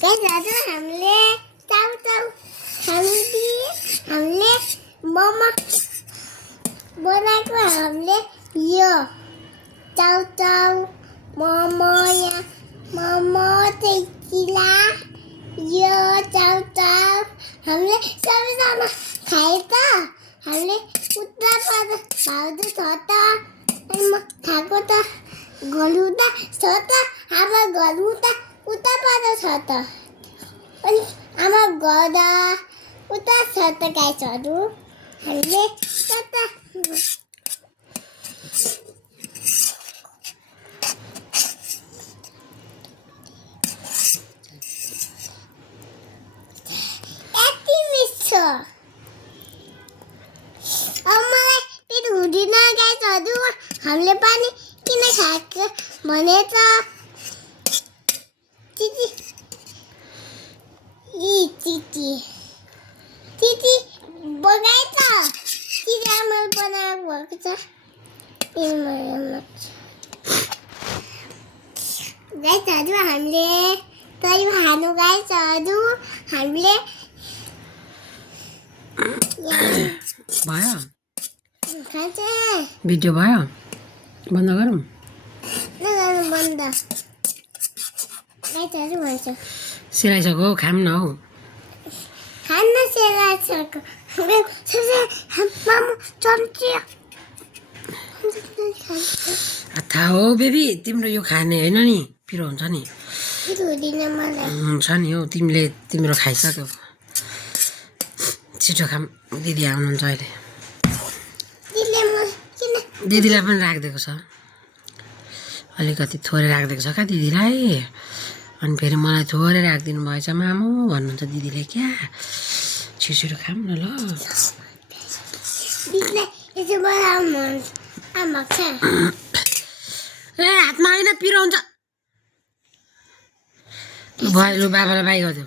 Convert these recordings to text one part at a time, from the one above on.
guys आज हामीले चाउ हामीले मोमो बनाएको हामीले यो चाउ मोमो तेकिला यो चाउ हामीले सबैजना खाए त हामीले उता पर भाउजू छ त अनि म खाएको त गलुदा छ त आमा गलुदा उता पर छ त अनि आमा गदा उता छ त गाइसहरु हामीले कता यति मिठो मलाई पेट हुँदैन गाइसहरु हामीले पनि किन खाएको भने त चिची बगाए त चिरामल बनाएको भएको छ गाइसहरु हामीले तै खानु गाइसहरु हामीले भयो खान्छ भिडियो भयो बन्द गरौँ नगर्नु बन्द गाइसहरु भन्छ सिलाइसक्यो खाम न हौ खान्न सेलासको मामु चम्ची थाहा हो बेबी तिम्रो यो खाने होइन नि पिरो हुन्छ नि हुँदैन मलाई हुन्छ नि हौ तिम्रो खाइसक्यो छिटो खाम दिदी आउनुहुन्छ अहिले दिदीलाई पनि राखिदिएको छ अलिकति थोरै राखिदिएको छ क्या दिदीलाई अनि फेरि मलाई थोरै राखिदिनु भएछ मामु भन्नुहुन्छ दिदीले क्या छिटो खाम न ल ए हातमा होइन पिरो हुन्छ भयो लु बाबालाई बाई गरिदेऊ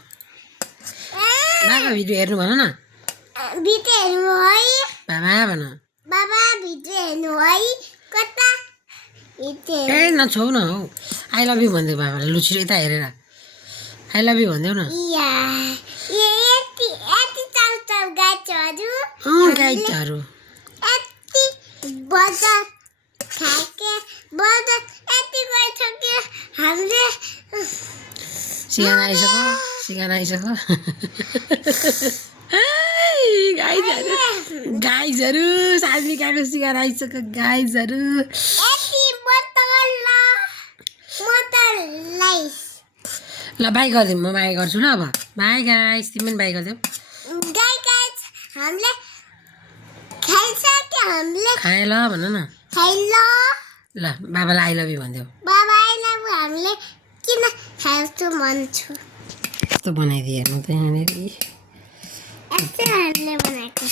बाबा भिडियो हेर्नु भन न भिडियो हेर्नु है बाबा भन बाबा भिडियो हेर्नु है कता ए नछौ न हौ आई लभ यु भनिदेऊ बाबालाई लु छिटो यता हेरेर आई लभ यु भनिदेऊ न गाइडहरू यति बजार खाके बजार यति गइसक्यो हामीले सिगान आइसक्यो गाइजहरू साजमिकाको सिगान आइसक्यो गाइजहरू यति बोतललाई ल बाई गरिदिउँ म बाई गर्छु ल अब बाई गाइस तिमी पनि बाई गरिदेऊ गाइस हामीले खाइसक्यो हामीले खाए ल भन न खाइ ल बाबालाई आई लभ यु भनिदेऊ बाबा हामीले किन खाएको भन्छु कस्तो बनाइदिए हेर्नु त यहाँनिर यस्तो हामीले बनाएको